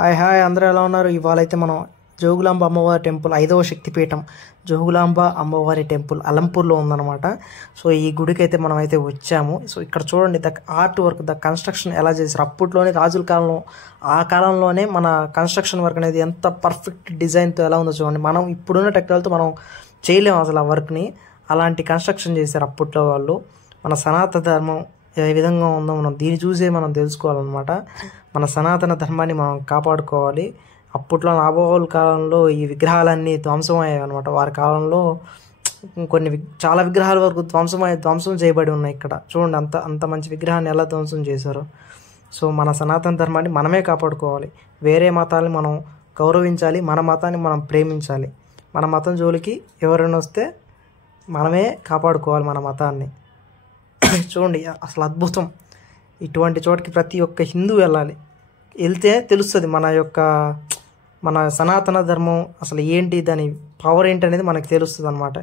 Hi hi అందరూ ఎలా ఉన్నారు? ఇవాళ అయితే మనం జోగులాంబ అమ్మవారి టెంపుల్ 5వ శక్తిపీఠం జోగులాంబ అమ్మవారి టెంపుల్ అలంపూర్లో ఉందన్నమాట. సో ఈ గుడికి అయితే మనం అయితే వచ్చాము. సో ఇక్కడ చూడండి the art work, the construction ఎలా చేశారు. అప్పట్లోనే రాజుల కాలంలో, ఆ కాలంలోనే మన కన్స్ట్రక్షన్ వర్క్ అనేది ఎంత పర్ఫెక్ట్ డిజైన్తో ఎలా ఉందో చూడండి. మనం ఇప్పుడున్న టెక్నాలజీతో మనం చేయలేము అసలు ఆ వర్క్ని. అలాంటి కన్స్ట్రక్షన్ చేశారు అప్పట్లో వాళ్ళు. మన సనాతన ధర్మం ఏ విధంగా ఉందో మనం దీన్ని చూసే మనం తెలుసుకోవాలన్నమాట. మన సనాతన ధర్మాన్ని మనం కాపాడుకోవాలి. అప్పట్లో నాబోహుల కాలంలో ఈ విగ్రహాలన్నీ ధ్వంసం అయ్యాయి అనమాట. వారి కాలంలో కొన్ని చాలా విగ్రహాల వరకు ధ్వంసం చేయబడి ఉన్నాయి. ఇక్కడ చూడండి అంత అంత మంచి విగ్రహాన్ని ఎలా ధ్వంసం చేశారో. సో మన సనాతన ధర్మాన్ని మనమే కాపాడుకోవాలి. వేరే మతాన్ని మనం గౌరవించాలి, మన మతాన్ని మనం ప్రేమించాలి. మన మతం జోలికి ఎవరైనా వస్తే మనమే కాపాడుకోవాలి మన మతాన్ని. చూడండి అసలు అద్భుతం. ఇటువంటి చోటికి ప్రతి ఒక్క హిందూ వెళ్ళాలి. వెళ్తే తెలుస్తుంది మన సనాతన ధర్మం అసలు ఏంటి, దాని పవర్ ఏంటి అనేది మనకు తెలుస్తుంది అన్నమాట.